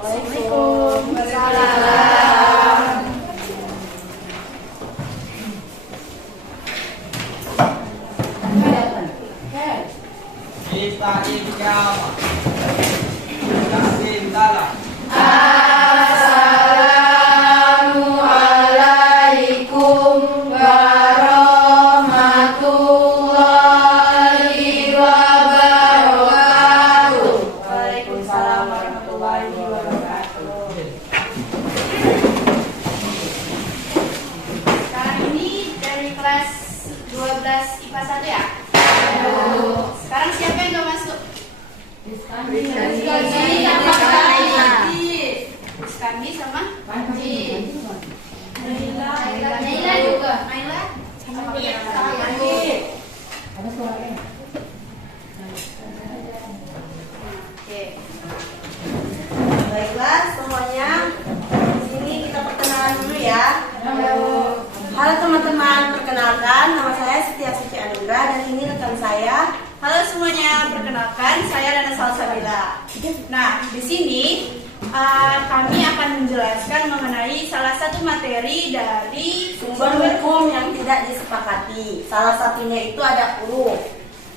Assalamualaikum. Assalamualaikum warahmatullahi wabarakatuh. Waalaikumsalam warahmatullahi wabarakatuh. Sekarang ini dari kelas 12 IPA 1 ya? Sekarang siapa yang gak masuk? Rizkandi sama Panji. Naila juga. Naila sama Panji. Oke. Baiklah semuanya. Di sini kita perkenalan dulu ya. Halo teman-teman, perkenalkan nama saya Setia Suci Anindra dan ini rekan saya. Halo semuanya, perkenalkan saya Dana Salsabila. Nah, di sini kami akan menjelaskan mengenai salah satu materi dari Sumber hukum yang tidak disepakati. Salah satunya itu ada huruf.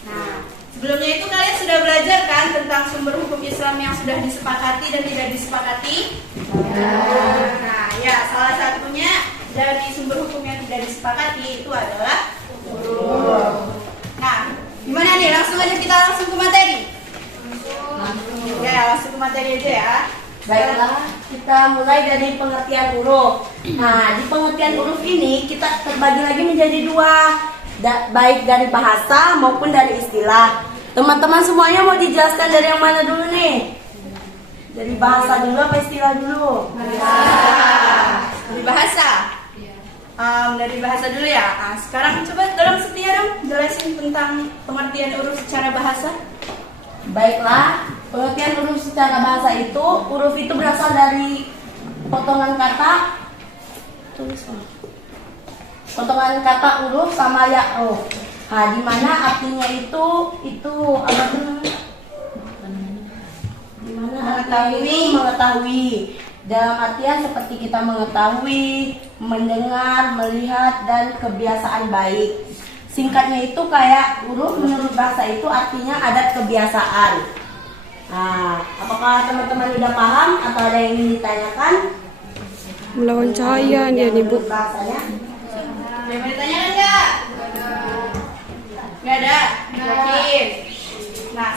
Nah, sebelumnya itu kalian sudah belajar kan tentang sumber hukum Islam yang sudah disepakati dan tidak disepakati? Nah, ya salah satunya dari sumber hukum yang tidak disepakati itu adalah huruf. Nah, gimana nih? Langsung aja kita langsung ke materi. Ya, langsung ke materi aja ya. Baiklah, kita mulai dari pengertian huruf. Nah, di pengertian huruf ini kita terbagi lagi menjadi dua, baik dari bahasa maupun dari istilah. Teman-teman semuanya mau dijelaskan dari yang mana dulu nih? Dari bahasa dulu apa istilah dulu? Dari bahasa. Dari bahasa dulu ya. Nah, sekarang coba tolong Setia dong jelasin tentang pengertian huruf secara bahasa. Baiklah, pengertian huruf secara bahasa itu, huruf itu berasal dari potongan kata, potongan kata huruf sama ya-ruf. Nah, di mana artinya itu apa tuh? Di mana artinya mengetahui. Dalam artian seperti kita mengetahui, mendengar, melihat, dan kebiasaan baik. Singkatnya itu kayak huruf menurut bahasa itu artinya adat kebiasaan. Nah, apakah teman-teman sudah paham atau ada yang ingin ditanyakan? Melawan cahaya dia nih Bu. Bahasanya? Ada yang mau ditanyakan nggak? Nggak ada? Yakin? Nah,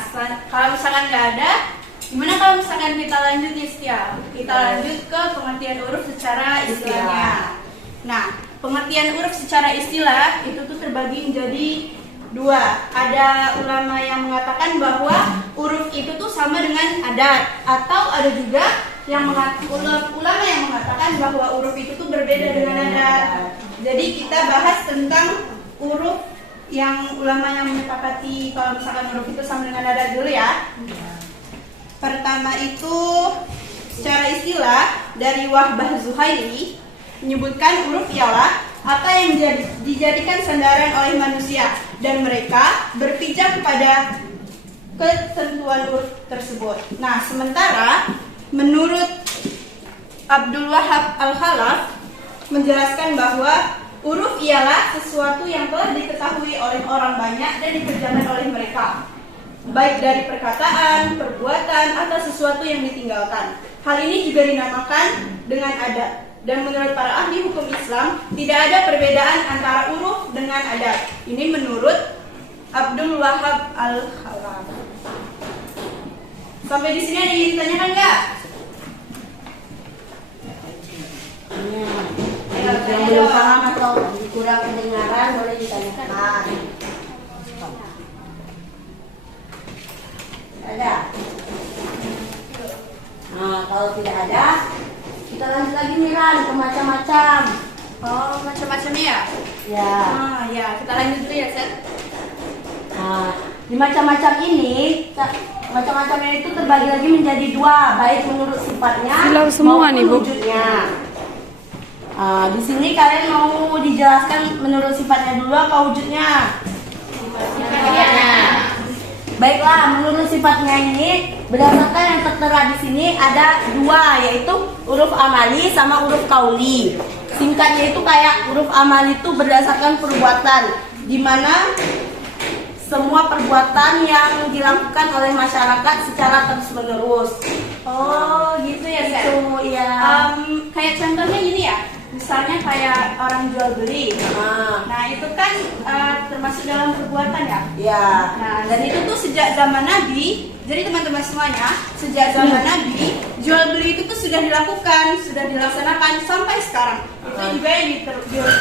kalau misalkan nggak ada, gimana kalau misalkan kita lanjut nih Setia? Kita lanjut ke pengertian huruf secara istilahnya. Nah, pengertian huruf secara istilah itu tuh terbagi menjadi dua. Ada ulama yang mengatakan bahwa huruf itu tuh sama dengan adat, atau ada juga yang ulama yang mengatakan bahwa huruf itu tuh berbeda dengan adat. Jadi kita bahas tentang huruf yang ulama yang menyepakati kalau misalkan huruf itu sama dengan adat dulu ya. Pertama itu secara istilah dari Wahbah Zuhaili menyebutkan huruf ialah apa yang dijadikan sandaran oleh manusia dan mereka berpijak kepada ketentuan huruf tersebut. Nah, sementara menurut Abdul Wahab Al-Khalaf menjelaskan bahwa huruf ialah sesuatu yang telah diketahui oleh orang banyak dan dikerjakan oleh mereka, baik dari perkataan, perbuatan, atau sesuatu yang ditinggalkan. Hal ini juga dinamakan dengan adat. Dan menurut para ahli hukum Islam, tidak ada perbedaan antara huruf dengan adat. Ini menurut Abdul Wahab Al-Khalaf. Sampai di sini ada yang ditanyakan nggak? Yang belum paham atau kurang pendengaran boleh ditanyakan. Ada? Nah, kalau tidak ada, kita lanjut lagi nih Ran, ke macam-macam. Oh, macam-macamnya ya? Ya. Ya, kita lanjut dulu ya, Seth. Nah, di macam-macam ini, macam-macamnya itu terbagi lagi menjadi dua, baik menurut sifatnya Silau semua nih, Bu. wujudnya. Di sini kalian mau dijelaskan menurut sifatnya dulu apa wujudnya? Sifatnya. Baiklah, menurut sifatnya ini berdasarkan yang tertera di sini ada dua, yaitu huruf amali sama huruf kauli. Singkatnya itu kayak huruf amali itu berdasarkan perbuatan, di mana semua perbuatan yang dilakukan oleh masyarakat secara terus-menerus. Oh, gitu ya, Zek? Itu ya. Kayak contohnya gini ya, misalnya kayak orang jual beli. Nah, itu kan termasuk dalam perbuatan ya. Ya. Nah, dan itu tuh sejak zaman Nabi. Jadi teman-teman semuanya, sejak zaman Nabi, jual beli itu tuh sudah dilakukan, sudah dilaksanakan sampai sekarang. Itu juga yang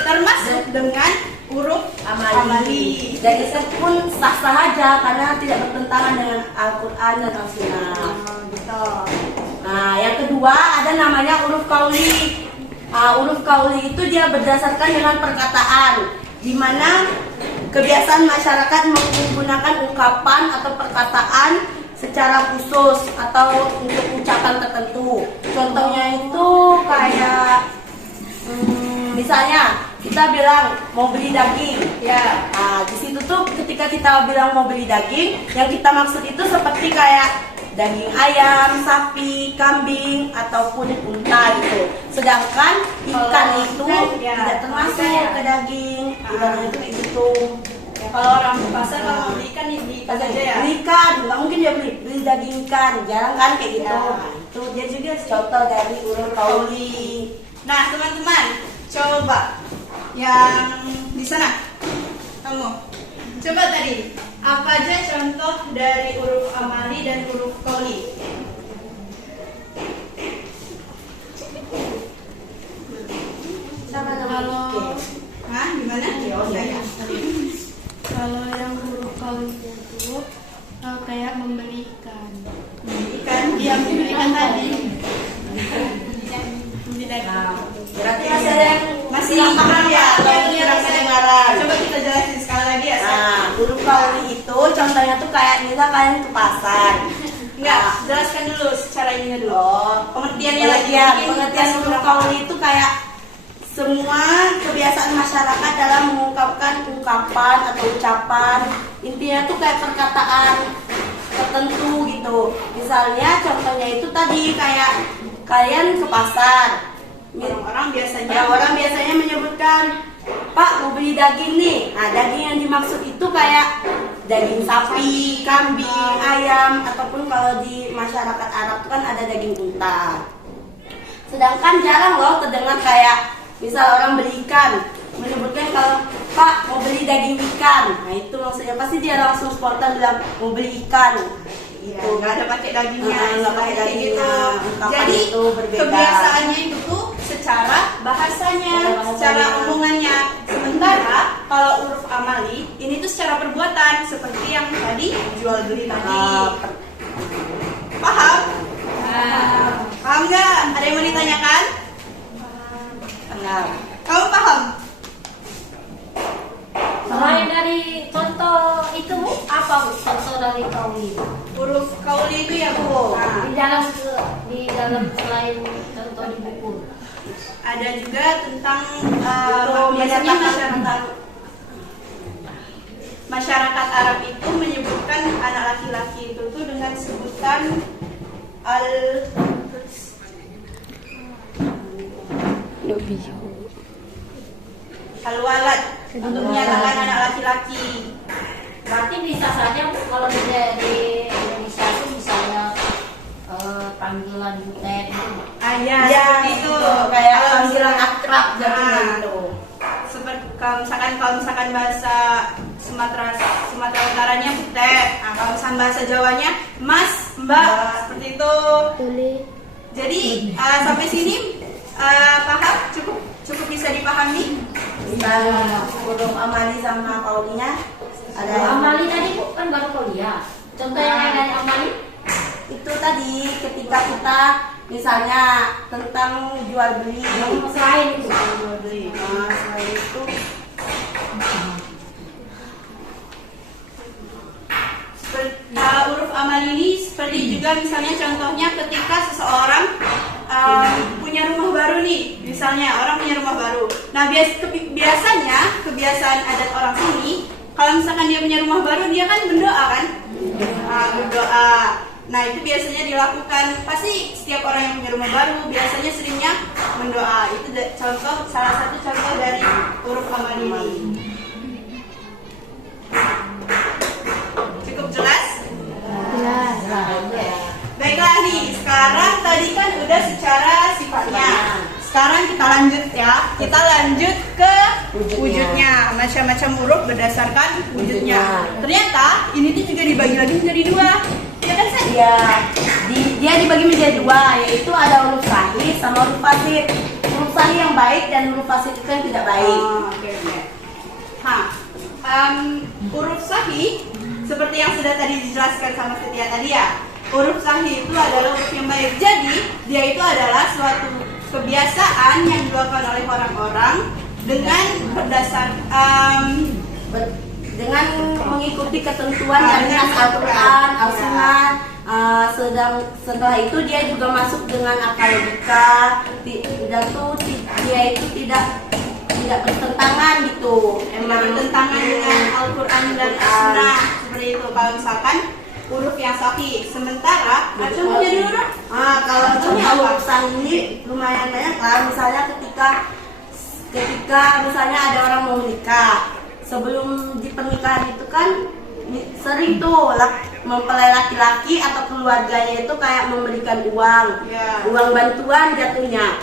termasuk dengan huruf amali. Dan itu pun sah-sah aja karena tidak bertentangan dengan Al-Quran dan Al-Sunnah. Gitu. Nah, yang kedua ada namanya huruf kauli. Huruf kauli itu dia berdasarkan dengan perkataan, di mana kebiasaan masyarakat menggunakan ungkapan atau perkataan secara khusus atau untuk ucapan tertentu. Contohnya itu kayak misalnya kita bilang mau beli daging. Ya. Nah, di situ tuh ketika kita bilang mau beli daging, yang kita maksud itu seperti kayak daging ayam, sapi, kambing, ataupun unta gitu. Sedangkan ikan itu tidak termasuk ke daging. Ibaratnya itu kayak gitu. Ya, kalau orang ke pasar kalau beli ikan di ikan aja ya. Beli ikan, nggak mungkin dia beli daging ikan, jarang kan kayak gitu. Ya. Nah, itu dia juga contoh dari huruf kauli. Nah, teman-teman, coba yang di sana, kamu coba tadi apa aja contoh dari huruf amali dan huruf qauli? Kalau gimana? Kalau yang huruf kauli itu kayak memberikan. Ikan, dia memberikan tadi. Berarti masih ada yang Masih kurang ya? kurang kedengaran. Coba kita jelasin sekali lagi ya. Nah, huruf kauli itu contohnya tuh kayak misal kalian ke pasar. Enggak, jelaskan dulu secara ininya dulu. Pengertiannya lagi. Pengertian huruf kauli itu kayak semua kebiasaan masyarakat dalam mengungkapkan ungkapan atau ucapan. Intinya tuh kayak perkataan tertentu gitu. Misalnya contohnya itu tadi kayak kalian ke pasar. Orang biasanya menyebutkan, Pak mau beli daging nih. Nah, daging yang dimaksud itu kayak daging sapi, kambing, ayam, ataupun kalau di masyarakat Arab itu kan ada daging unta. Sedangkan jarang loh terdengar kayak misal orang beli ikan, menyebutkan kalau Pak mau beli daging ikan. Nah, itu maksudnya pasti dia langsung spontan bilang mau beli ikan. itu nggak ada pakai dagingnya, nggak pakai kayak dagingnya. Jadi Itu berbeda. kebiasaannya itu tuh secara bahasanya, secara omongannya. Sementara kalau huruf amali ini tuh secara perbuatan, seperti yang tadi jual beli tadi. Paham? Paham nggak? Ada yang mau ditanyakan? Kamu paham? Selain dari contoh itu Bu, apa Bu? Contoh dari kauli Huruf kauli itu ya Bu. Nah, di dalam selain contoh di buku. ada juga tentang Itu biasanya menyatakan masyarakat Arab itu menyebutkan anak laki-laki itu tuh dengan sebutan al al-walad untuk menyatakan anak laki-laki. Berarti bisa saja Bu, kalau di Indonesia itu misalnya panggilan butet gitu. Ya, Ya, seperti itu. kayak Kalau panggilan akrab jadinya Nah, itu. seperti kalau misalkan bahasa Sumatera Utaranya butet. Nah, kalau misalkan bahasa Jawanya Mas, Mbak, seperti itu. Jadi sampai sini paham? Cukup bisa dipahami? Misalnya huruf amali sama kaulinya ada Amali tadi Bu kan baru kuliah. Contoh yang lain dari amali? itu tadi ketika kita misalnya tentang jual beli. Selain itu. Jual beli. Nah, selain itu Huruf amal ini seperti juga misalnya contohnya ketika seseorang punya rumah baru nih, misalnya orang punya rumah baru. Nah biasanya kebiasaan adat orang sini, kalau misalkan dia punya rumah baru dia kan berdoa kan, berdoa. Nah, itu biasanya dilakukan pasti setiap orang yang punya rumah baru biasanya seringnya mendoa. Itu salah satu contoh dari huruf amal ini. Cukup jelas? Jelas. Baiklah nih, sekarang tadi kan udah secara sifatnya. Sekarang kita lanjut ya. Kita lanjut ke wujudnya. Macam-macam huruf berdasarkan wujudnya. Ternyata ini tuh juga dibagi lagi menjadi dua. Ya kan, San? Iya, dia dibagi menjadi dua, yaitu ada huruf sahih sama huruf fasid. Huruf sahih yang baik dan huruf fasid itu yang tidak baik. Oh, oke. Huruf sahih seperti yang sudah tadi dijelaskan sama Setia tadi ya. Huruf sahih itu adalah huruf yang baik. Jadi dia itu adalah suatu kebiasaan yang dilakukan oleh orang-orang dengan Dengan mengikuti ketentuan dari nas Al-Quran, Al-Sunnah. Setelah itu dia juga masuk dengan akal logika. Dia itu tidak bertentangan gitu. emang bertentangan dengan Al-Quran dan As-Sunnah seperti itu. Kalau misalkan huruf yang sahih, sementara contohnya dulu dong. Kalau contoh huruf sahih lumayan banyak lah. Misalnya ketika misalnya ada orang mau menikah, sebelum di pernikahan itu kan sering tuh mempelai laki-laki atau keluarganya itu kayak memberikan uang, uang bantuan jatuhnya.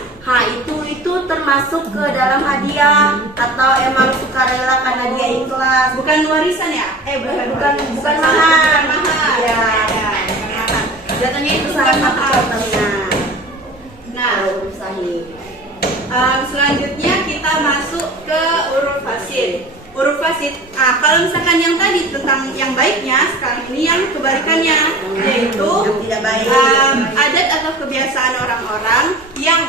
Itu termasuk ke dalam hadiah atau emang sukarela karena dia ikhlas. Bukan warisan ya? Bukan mahar. Ya. Jatuhnya itu salah bukan satu mahar. contohnya. Nah, Huruf sahih. selanjutnya kita masuk ke huruf fasid. Huruf fasid. Kalau misalkan yang tadi tentang yang baiknya, sekarang ini yang kebalikannya, yaitu Yang tidak baik. adat atau kebiasaan orang-orang yang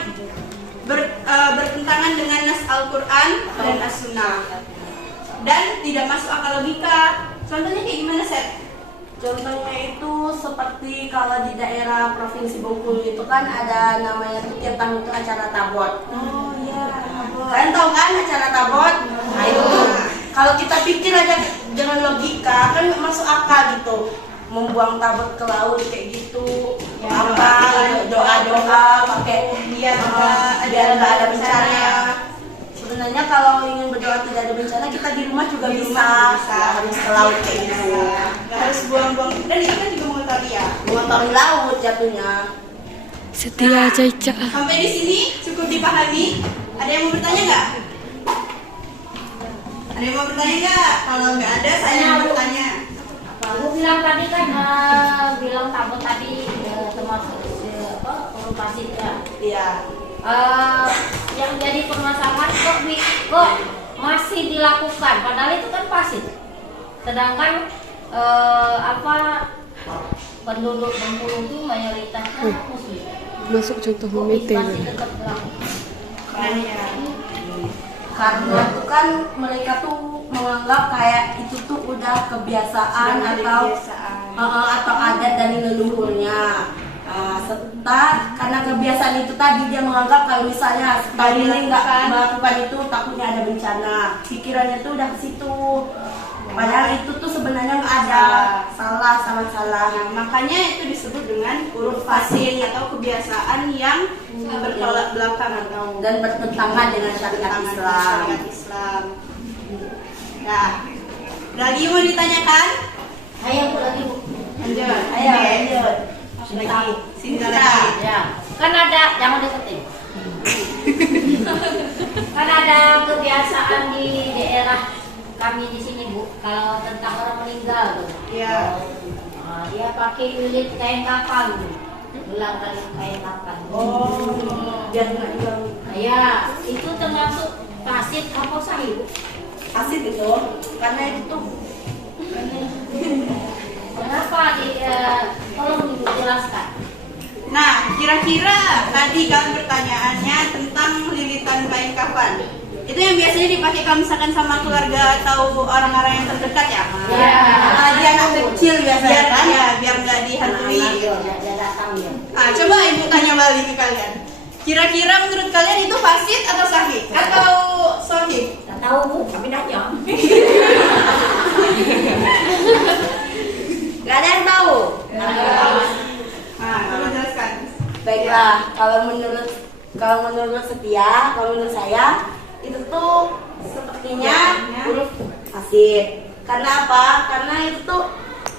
bertentangan dengan nas Al-Quran dan As-Sunnah dan tidak masuk akal logika. Contohnya kayak gimana, Seth? Contohnya itu seperti kalau di daerah Provinsi Bengkulu itu kan ada namanya tuh tiap tahun itu acara tabot. Oh iya, Kalian tahu kan acara tabot? Nah itu kalau kita pikir aja dengan logika kan masuk akal gitu. Membuang tabot ke laut kayak gitu. Doa-doa pakai biar nggak ada bencana. Sebenarnya kalau ingin berdoa tidak ada bencana, kita di rumah juga bisa. Harus ke laut kayak gitu. Nggak harus buang-buang. Dan itu kan juga mengotori ya. Mengotori laut jatuhnya. Setia Caca. Sampai di sini cukup dipahami. Ada yang mau bertanya nggak? Ada yang mau bertanya nggak? Kalau nggak ada, saya mau bertanya. Aku bilang tadi kan bilang tabut tadi termasuk huruf fasid ya. Iya. Yang jadi permasalahan kok masih dilakukan padahal itu kan fasid. Sedangkan penduduk Bengkulu itu mayoritasnya muslim. Masuk contoh Kok memeter. masih tetap dilakukan? Karena itu kan mereka tuh menganggap kayak itu tuh udah kebiasaan atau adat dari leluhurnya. Karena kebiasaan itu tadi dia menganggap kalau misalnya tahun ini nggak melakukan itu takutnya ada bencana. Pikirannya tuh udah ke situ. Padahal itu tuh sebenarnya nggak ada, sangat salah. Makanya itu disebut dengan huruf fasid atau kebiasaan yang bertolak belakang dan bertentangan dengan syariat Islam. Nah, lagi mau ditanyakan? Ayo Bu lagi Bu. Lanjut. Sinta lagi. Ya. Kan ada jangan deketin. Kan ada kebiasaan di daerah kami di sini Bu, kalau tentang orang meninggal tuh. Iya. Dia pakai lilit kain kafan tuh. Gelang kain kafan. Biar nggak hilang. Ya, itu termasuk fasid apa sahih Bu? Asik itu, karena itu tuh. Kenapa tolong Ibu jelaskan. Nah, kira-kira tadi kan pertanyaannya tentang lilitan kain kafan. Itu yang biasanya dipakai kalau misalkan sama keluarga atau orang-orang yang terdekat ya. Dia anak kecil biasanya kan. Biar nggak dihantui. Dia datang ya. Coba Ibu tanya balik ke kalian. Kira-kira menurut kalian itu fasid atau sahih? Atau sahih? Nggak tahu Bu, kami nanya. Gak ada yang tahu. Nah, coba jelaskan. Baiklah, kalau menurut saya itu tuh sepertinya huruf fasid. Karena apa? Karena itu tuh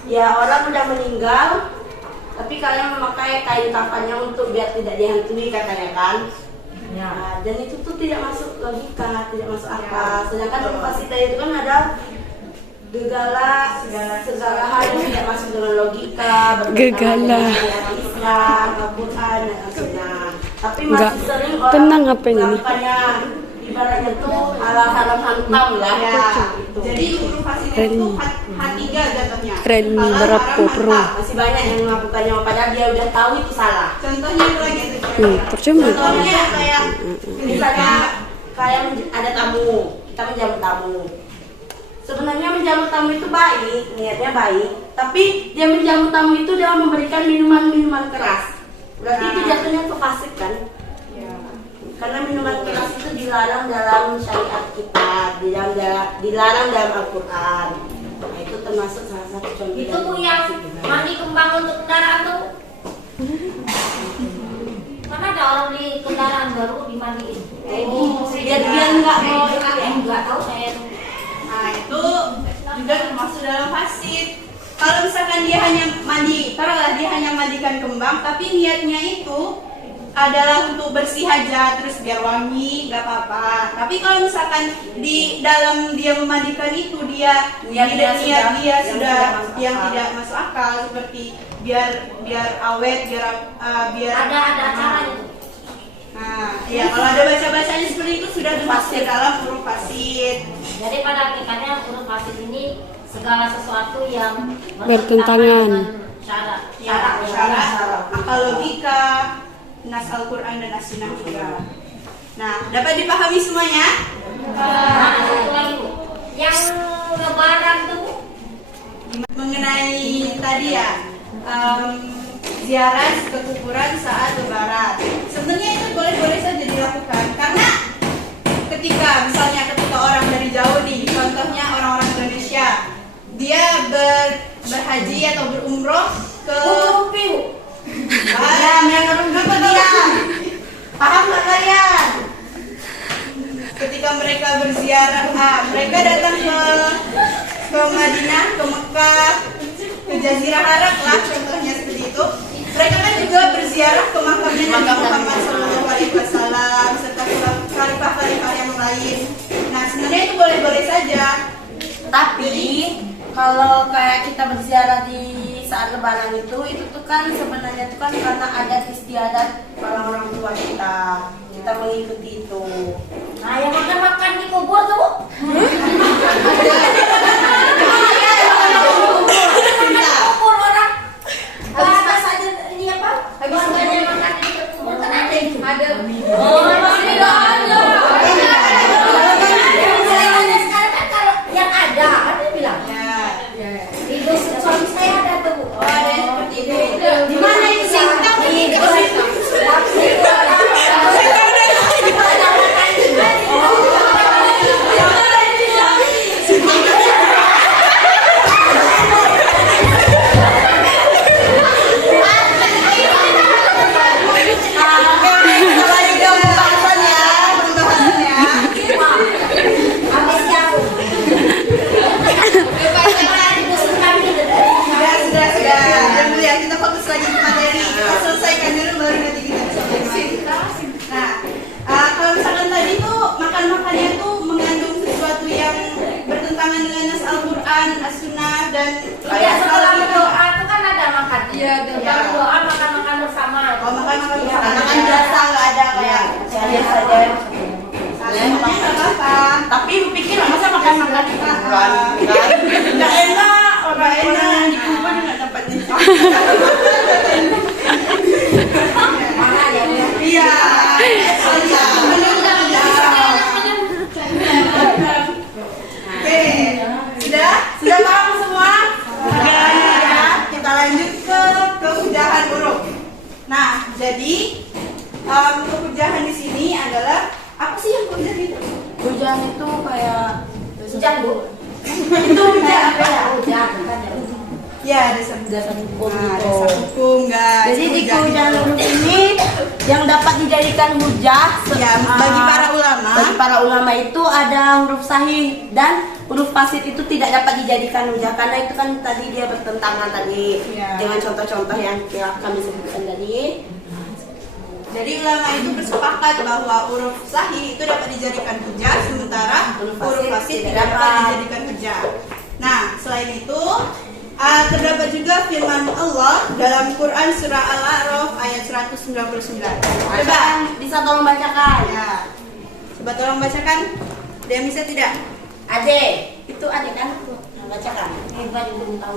ya orang udah meninggal, tapi kalian memakai kain kafannya untuk biar tidak dihantui katanya kan. Nah, dan itu tuh tidak masuk logika, tidak masuk akal. Sedangkan huruf fasid itu kan ada segala hal yang tidak masuk dengan logika, Gegala. Islam, Al-Quran, dan As-Sunnah. Tapi Enggak. masih sering orang Tenang HP-nya nih. melakukannya, ibaratnya tuh halal haram hantam lah. Ya, Gitu. jadi huruf fasid itu Reni. H3 jatuhnya. Reni Halal, berapa haram, pro? hantam. Masih banyak yang melakukannya padahal dia udah tahu itu salah. Contohnya itu lagi tuh kira-kira. Percuma. Contohnya kayak Misalnya kayak ada tamu, kita menjamu tamu. Sebenarnya menjamu tamu itu baik, niatnya baik. Tapi dia menjamu tamu itu dengan memberikan minuman-minuman keras. Berarti itu jatuhnya ke fasik kan? Ya. Karena minuman keras itu dilarang dalam syariat kita, dilarang dalam Al-Quran. Nah, itu termasuk salah satu contoh. Itu Bu yang mandi kembang untuk kendaraan tuh. Mana ada orang di kendaraan baru dimandiin? Biar dia nggak mau Enggak tahu saya tuh. Nah, itu juga termasuk dalam fasid. Kalau misalkan dia hanya taruhlah dia hanya mandikan kembang, tapi niatnya itu adalah untuk bersih aja, terus biar wangi, nggak apa-apa. Tapi kalau misalkan di dalam dia memandikan itu dia Niat dia sudah masuk yang akal. tidak masuk akal, seperti biar awet, biar Ada caranya tuh. Nah, ya kalau ada baca-bacanya seperti itu sudah termasuk dalam huruf fasid. Jadi pada hakikatnya huruf fasid ini segala sesuatu yang Bertentangan. dengan syarat. Ya, syarat, akal logika, nas Al-Quran dan As-Sunnah juga. Nah, dapat dipahami semuanya? Nah, satu lagi Bu. Yang lebaran tuh Bu. Mengenai tadi ya, ziarah ke kuburan saat lebaran. Sebenarnya itu boleh-boleh saja dilakukan karena ketika orang dari jauh nih, contohnya orang-orang Indonesia, dia berhaji atau berumroh ke paham nggak kalian? Ketika mereka berziarah, mereka datang ke Madinah, ke Mekah, ke Jazirah Arab lah, contohnya seperti itu. Mereka kan juga berziarah ke makamnya Nabi Muhammad SAW serta khalifah-khalifah yang lain. Nah, sebenarnya itu boleh-boleh saja. Tapi kalau kayak kita berziarah di saat lebaran itu tuh kan sebenarnya itu kan karena adat istiadat para orang tua kita mengikuti itu. Nah, yang makan di kubur tuh Bu. Kubur orang. Habis saja ini apa? Habis makan di kubur kan ada itu. Ada. Oh, masih ada. Sekarang kan kalau yang ada kan dia bilang. Itu suami saya ada tuh Bu. Oh, ada yang seperti itu. Di mana itu sih? Sudah. Jangan dulu ya, kita fokus lagi ke materi. Kita selesaikan dulu baru nanti kita bisa materi. Nah, kalau misalkan tadi tuh makan-makannya tuh mengandung sesuatu yang bertentangan dengan nas Al-Quran, As-Sunnah dan Iya, setelah berdoa itu kan ada makan. Iya, ada. Setelah berdoa makan bersama. kalau makan-makan Iya, bersama Makan kan biasa nggak ada kayak biasa saja. Sebenarnya nggak apa-apa. Tapi pikir masa makan nggak enak, orang enak di kubur nggak dapat nih. Iya. Oke, sudah paham semua? Sudah ya. Kita lanjut ke kehujahan huruf. Nah, jadi kehujahan di sini adalah apa sih yang kehujahan itu? Hujan itu kayak Hujan Bu. itu hujan apa ya? Hujan kan ya. Ya, dasar hukum Nah, gitu. dasar hukum, guys. Jadi di Hujah kehujanan itu. huruf ini yang dapat dijadikan hujah Ya, bagi para ulama. Bagi para ulama itu ada huruf sahih dan huruf fasid itu tidak dapat dijadikan hujah karena itu kan tadi dia bertentangan tadi Ya. dengan contoh-contoh yang kami sebutkan tadi. Jadi ulama itu bersepakat bahwa huruf sahih itu dapat dijadikan hujah, sementara Huruf huruf fasid fasid tidak tidak dapat dapat. dijadikan hujah. Nah, selain itu terdapat juga firman Allah dalam Quran surah Al-A'raf ayat 199. Coba, Bisa tolong bacakan. ya, coba tolong bacakan. Ada yang bisa tidak? Ade, itu ade kan? Nah, bacakan. Hebat belum tahu.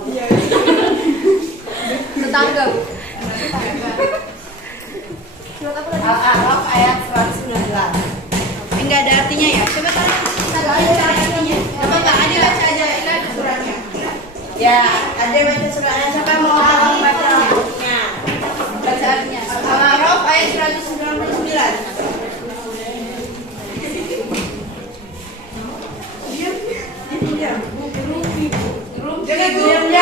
Tetangga. Al-A'raf ayat 119. Enggak ada artinya ya. Coba tolong baca artinya. Coba Kak Ade baca aja suratnya. Ya, ade baca suratnya. Siapa yang mau tolong baca artinya? Baca artinya. Al-A'raf ayat 199. Jangan diam.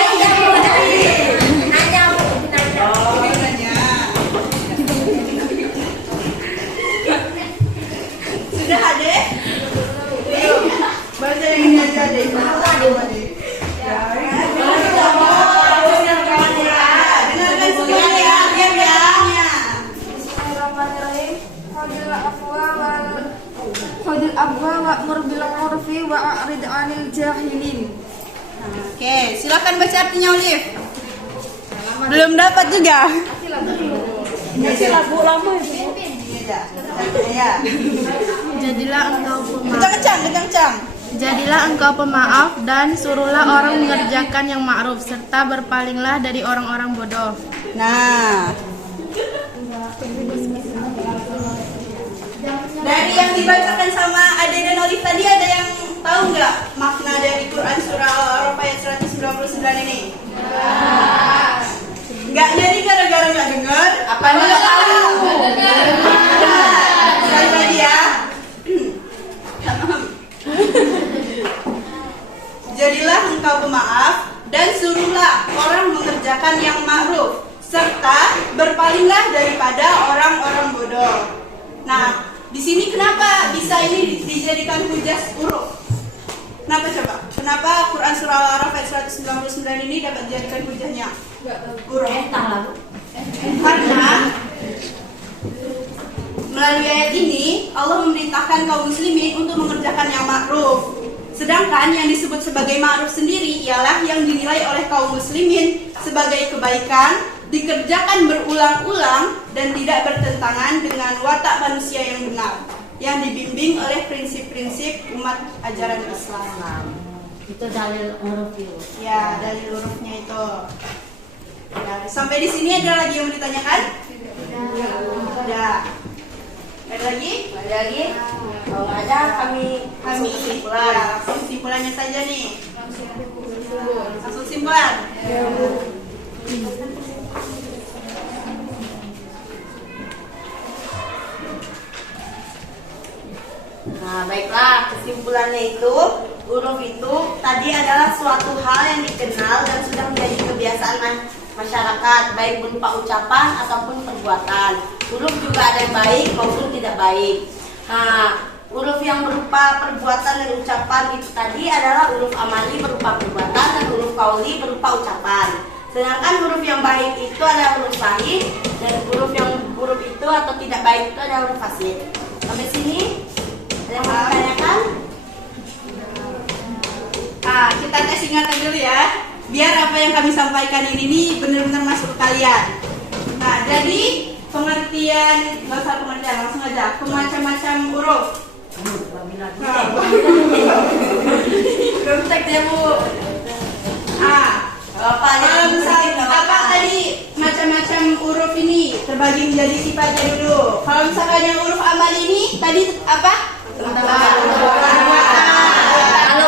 Oh, nanya. Sudah Ade? Belum. Baca yang ini aja Ade. Dengarkan semuanya ya, diam ya. Bismillahirrahmanirrahim. Khudil abwa wa'mur bil urfi wa'rid 'anil jahilin. Oke, silakan baca artinya Olive. Belum dapat juga. Ini lagu lama itu. Iya. Jadilah engkau pemaaf. Kencang. Jadilah engkau pemaaf dan suruhlah orang mengerjakan yang ma'ruf serta berpalinglah dari orang-orang bodoh. Nah, dari yang dibacakan sama Ade dan Olive tadi ada yang tahu nggak makna dari Quran surah Al-A'raf ayat 199 ini? Nggak jadi gara-gara nggak dengar. Apa nggak tahu? Sekali lagi ya. Jadilah engkau pemaaf dan suruhlah orang mengerjakan yang ma'ruf serta berpalinglah daripada orang-orang bodoh. Nah, di sini kenapa bisa ini dijadikan hujah huruf? Kenapa coba? Kenapa Quran surah Al-A'raf ayat 199 ini dapat dijadikan hujahnya? Huruf. Karena melalui ayat ini Allah memerintahkan kaum muslimin untuk mengerjakan yang ma'ruf. Sedangkan yang disebut sebagai ma'ruf sendiri ialah yang dinilai oleh kaum muslimin sebagai kebaikan, dikerjakan berulang-ulang dan tidak bertentangan dengan watak manusia yang benar, yang dibimbing oleh prinsip-prinsip umat ajaran Islam. Itu dalil huruf itu. Ya, dari hurufnya itu. Ya, sampai di sini ada lagi yang mau ditanyakan? Sudah. Ada lagi? Ada lagi? Kalau nggak ada kami kesimpulan. Ya, langsung kesimpulannya saja nih. Langsung kesimpulan. Nah, baiklah, kesimpulannya itu huruf itu tadi adalah suatu hal yang dikenal dan sudah menjadi kebiasaan masyarakat, baik berupa ucapan ataupun perbuatan. Huruf juga ada yang baik maupun tidak baik. Nah, huruf yang berupa perbuatan dan ucapan itu tadi adalah huruf amali berupa perbuatan dan huruf qauli berupa ucapan. Sedangkan huruf yang baik itu adalah huruf sahih dan huruf itu atau tidak baik itu adalah huruf fasid. Sampai sini ada yang mau ditanyakan? Kita tes ingatan dulu ya. Biar apa yang kami sampaikan ini benar-benar masuk ke kalian. Nah, jadi pengertian, nggak usah pengertian, langsung aja. Macam-macam huruf. Kontek ya Bu. Kalau misalnya apa tadi macam-macam huruf ini terbagi menjadi sifatnya dulu. Kalau misalkan yang huruf amal ini tadi apa? Kalau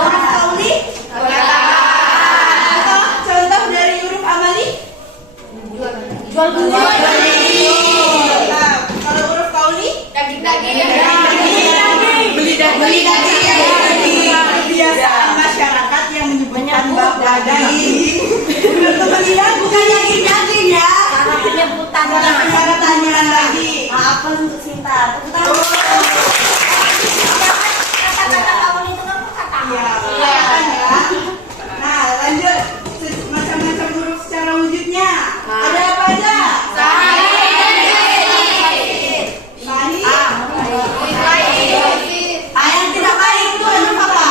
huruf qauli Contoh dari huruf amali? jual beli. Nah, kalau huruf qauli? Daging-daging. Beli daging. Kebiasaan masyarakat yang menyebutkan bahwa daging. aplaus untuk Sinta. Tepuk tangan. Kata-kata kamu itu kan kata. Iya kan ya. Nah, lanjut. Macam-macam huruf secara wujudnya. Ada apa aja? Yang tidak baik itu huruf apa?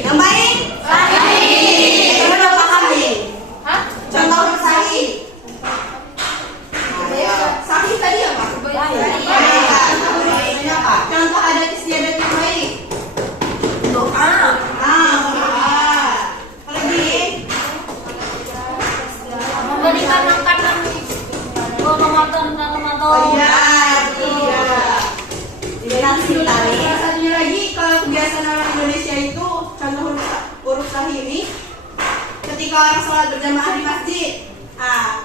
Yang baik? Coba dong paham nih. Contoh huruf sahih. Sahih tadi apa? Apa? Contoh adat istiadat yang baik. Doa. Lagi. Memberikan makanan. Oh iya, iya. Nasi tadi. Salah satunya lagi kalau kebiasaan orang Indonesia itu contoh huruf sahih ini ketika orang sholat berjamaah di masjid.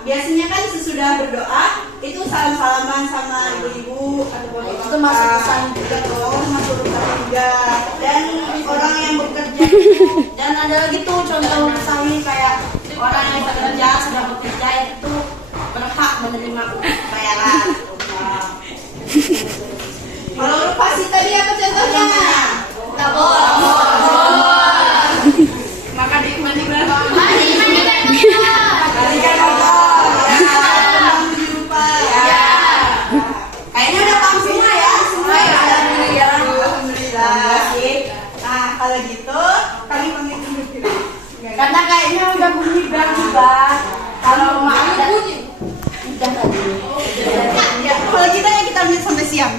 Biasanya kan sesudah berdoa itu salam-salaman sama ibu-ibu atau bapak-bapak. Itu masuk ke sahih juga tuh, masuk huruf sahih juga. Dan orang yang bekerja Dan ada lagi tuh contoh sahih kayak orang yang bekerja sudah bekerja itu berhak menerima bayaran. kalau huruf fasih tadi apa contohnya? Maka diikmati berapa? Balikan motor. Kayaknya udah paham semua ya. Semua ya. Alhamdulillah. Nah, kalau gitu kami pamit dulu. Karena kayaknya udah bunyi bel juga. Kalau maaf udah tadi. Ya, kalau kita ambil sampai siang.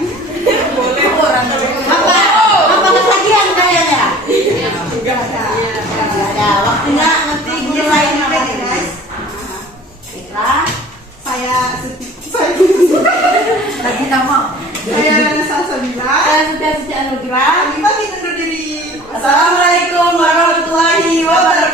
Boleh orang. Apa ketagihan kayaknya? Ya, waktunya nanti guru lain apa nih guys? Fitra, Saya lagi nama. saya Salsabila. Saya sudah sejak anugerah. Kami pamit undur diri. Assalamualaikum warahmatullahi wabarakatuh.